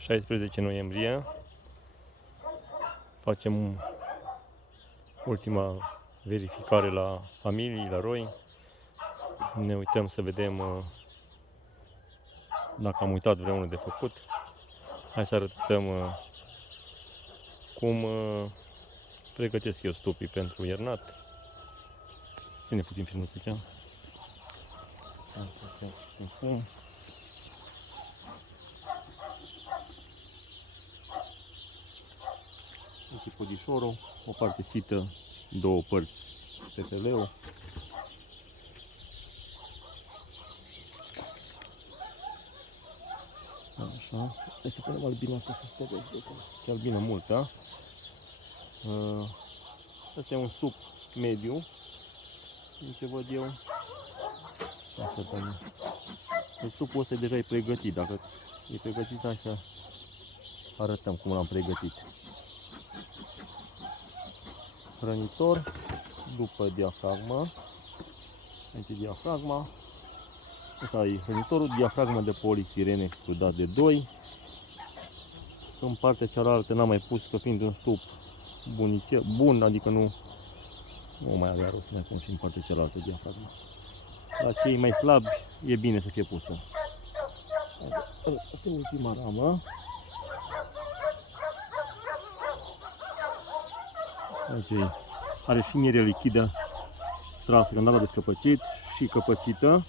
16 noiembrie. Facem ultima verificare la familii, la roi. Ne uităm să vedem dacă am uitat vreunul de făcut. Hai să arătăm cum pregătesc eu stupii pentru iernat. Ține puțin filmul să cea. Aici podișorul, o parte sită, două părți PPL-ul. Așa, hai să punem albina asta să stea de că albina mult, da? Asta e un stup mediu, din ce văd eu. Așa, deci stupul ăsta deja e pregătit, dacă e pregătit, hai să arătăm cum l-am pregătit. Hrănitor, după diafragmă, aici e diafragma, asta e hrănitorul, diafragmă de polistirene extrudat de 2. În partea cealaltă n-am mai pus, că fiind un stup bun, adică nu mai avea rost să mai pun și în partea cealaltă diafragma. La cei mai slabi e bine să fie pusă. Asta e ultima ramă. Aici are și miere lichidă trasă când a descăpăcit și căpăcită.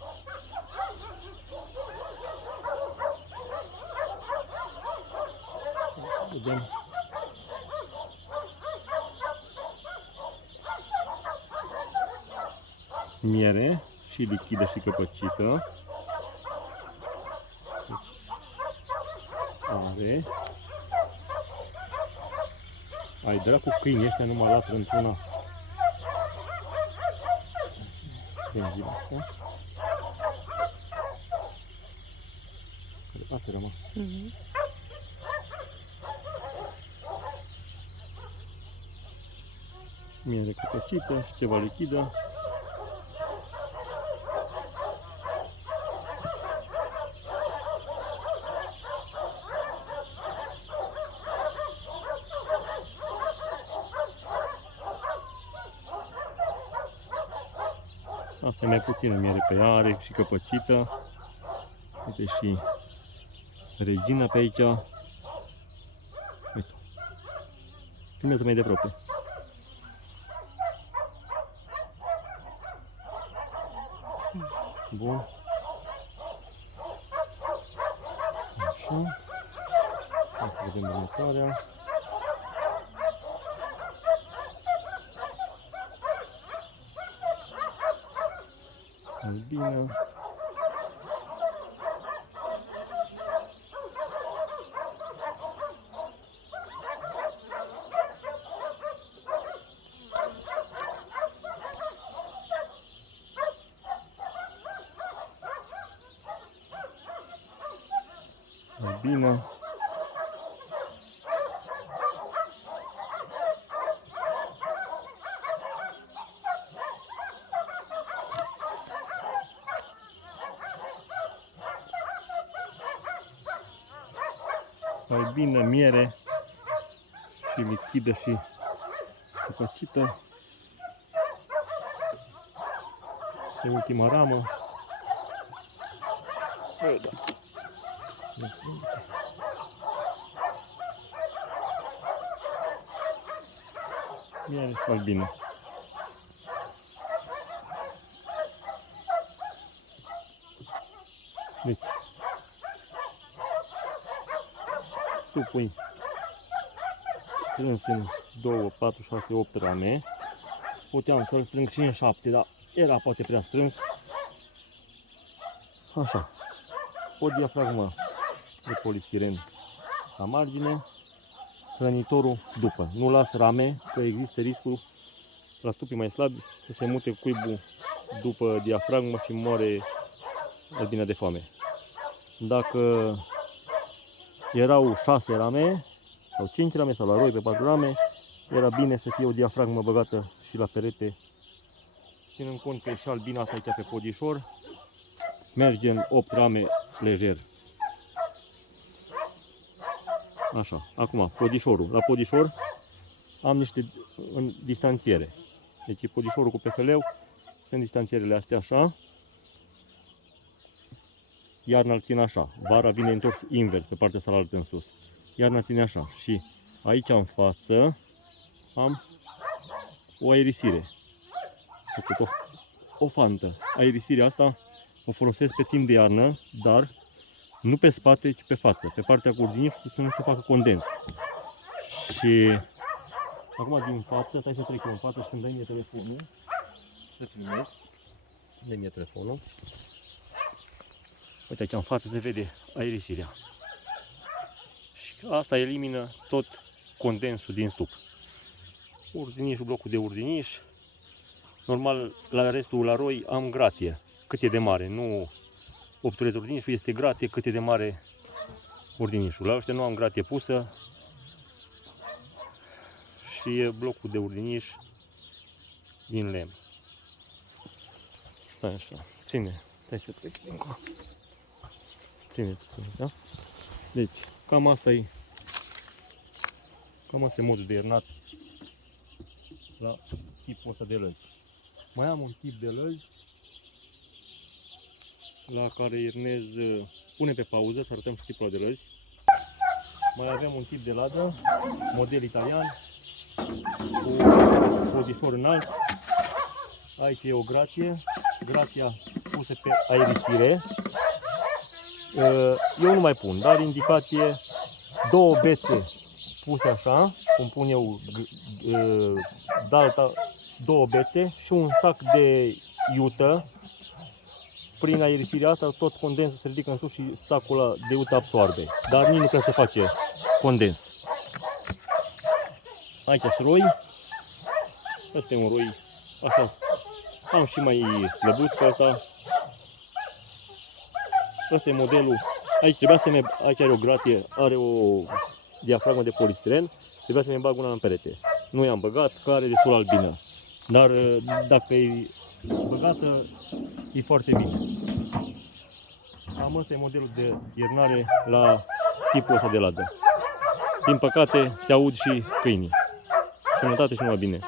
Vedem. Miere și lichidă și căpăcită. Are. Ai dracu, câinii ăștia nu mă latră într-una. Benzina asta. Asta rămâne. Miere căpăcită și ceva lichidă. Asta e mai puțină miere pe ea, are și căpăcită. Uite și regina pe aici. Uite. Filmează mai de aproape. Bun. Așa. Hai să vedem următoarea. Albină. Albină. Albină, miere și lichidă și căpăcită. Este ultima ramă. Miere și albină. Deci, stupul strâns în 2, 4, 6, 8 rame. Puteam să-l strâng și în 7, dar era poate prea strâns. Așa. O diafragmă de polistiren la margine. Hrănitorul după. Nu las rame, că există riscul la stupii mai slabi să se mute cuibul după diafragmă și moare albina de foame. Dacă erau 6 rame sau 5 rame sau la roi pe 4 rame, era bine să fie o diafragmă băgată și la perete, ținând cont că e și albina asta aici pe podișor, merge în 8 rame lejer. Așa. Acum, podișorul. La podișor am niște în distanțiere. Deci podișorul cu PFL-ul sunt distanțierele astea așa. Iarna îl țin așa. Vara vine întors invers pe partea cealaltă în sus. Iarna ține așa. Și aici în față am o aerisire. O fantă. Aerisirea asta o folosesc pe timp de iarnă, dar nu pe spate, ci pe față. Pe partea cu urdinișul să nu se facă condens. Și acum din față, stai să trec eu în față și când dai mie telefonul, să filmez. Dă mie telefonul. Uite aici în față se vede aerisirea. Și asta elimină tot condensul din stup. Urdinișul, blocul de urdiniș. Normal, la restul ularoi am gratie. Cât e de mare, nu obturez urdinișul, este gratie cât e de mare urdinișul. La ăștia nu am gratie pusă și e blocul de urdiniș din lemn. Stai așa, ține, stai să trec dincolo. Ține, da? Deci, cam asta e modul de iernat la tipul ăsta de lăzi. Mai am un tip de lăzi la care iernez, pune pe pauză să arătăm și tipul de lăzi. Mai avem un tip de ladă, model italian, cu podișor înalt. Aici e o gratie, gratia pusă pe aerisire. Eu nu mai pun, dar indicație două bețe puse așa, cum pun eu dalta, două bețe și un sac de iută. Prin aerisirea asta tot condensul se ridică în sus și sacul ăla de iută absorbe. Dar nici nu prea se face condens. Aici sunt roi. Asta e un roi. Așa. Am și mai slăbuți ca asta. Asta e modelul. Aici trebuia să ne, aici are o gratie, are o diafragmă de polistiren. Trebuia să ne bag una în perete. Nu i-am băgat, că are destul albină. Dar dacă e băgată, e foarte bine. Cam ăsta e modelul de iernare la tipul ăsta de ladă. Din păcate, se aud și câinii. Sănătate și numai bine!